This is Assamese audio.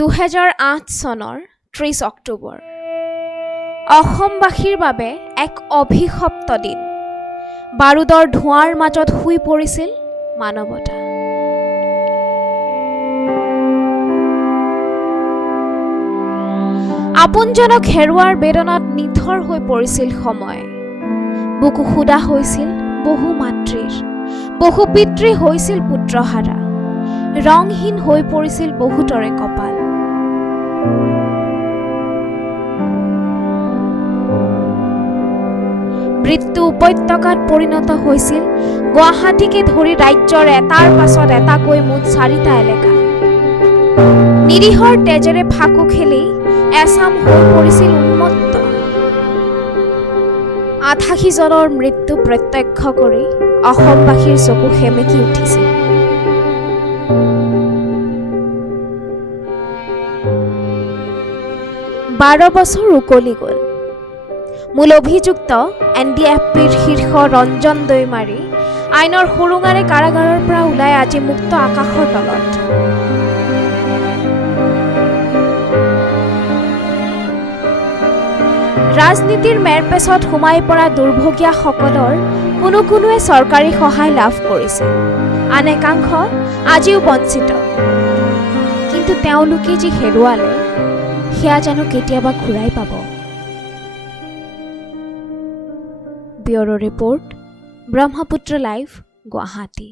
2008 চনৰ 30 অক্টোবৰ অসমবাসীৰ বাবে এক অভিশপ্ত দিন। বাৰুদৰ ধোঁৱাৰ মাজত শুই পৰিছিল মানৱতা। আপোনজনক হেৰুৱাৰ বেদনাত নিথৰ হৈ পৰিছিল সময়। বুকু সুদা হৈছিল বহু মাতৃৰ, বহু পিতৃ হৈছিল পুত্ৰহাৰা। ৰংহীন হৈ পৰিছিল বহুতৰে কপাল। মৃত্যু উপত্যকাত পৰিণত হৈছিল গুৱাহাটীকে ধৰি ৰাজ্যৰ এটাৰ পাছত এটাকৈ মুঠ 4টা এলেকা। নিৰীহৰ তেজেৰে ফাকু খেলি এছাম হৈ পৰিছিল উন্মত্ত। 88 জনৰ মৃত্যু প্ৰত্যক্ষ কৰি অসমবাসীৰ চকু সেমেকি উঠিছিল। বাৰ বছৰ উকলি গ'ল। মূল অভিযুক্ত NDFPৰ শীৰ্ষ ৰঞ্জন দৈমাৰী আইনৰ সুৰুঙাৰে কাৰাগাৰৰ পৰা ওলাই আজি মুক্ত আকাশৰ তলত। ৰাজনীতিৰ মেৰপেচত সোমাই পৰা দুৰ্ভগীয়াসকলৰ কোনোৱে চৰকাৰী সহায় লাভ কৰিছে, আন একাংশ আজিও বঞ্চিত। কিন্তু তেওঁলোকে যি হেৰুৱালে সেয়া জানো কেতিয়াবা ঘূৰাই পাব? Bureau' report, Brahmaputra live, Guwahati.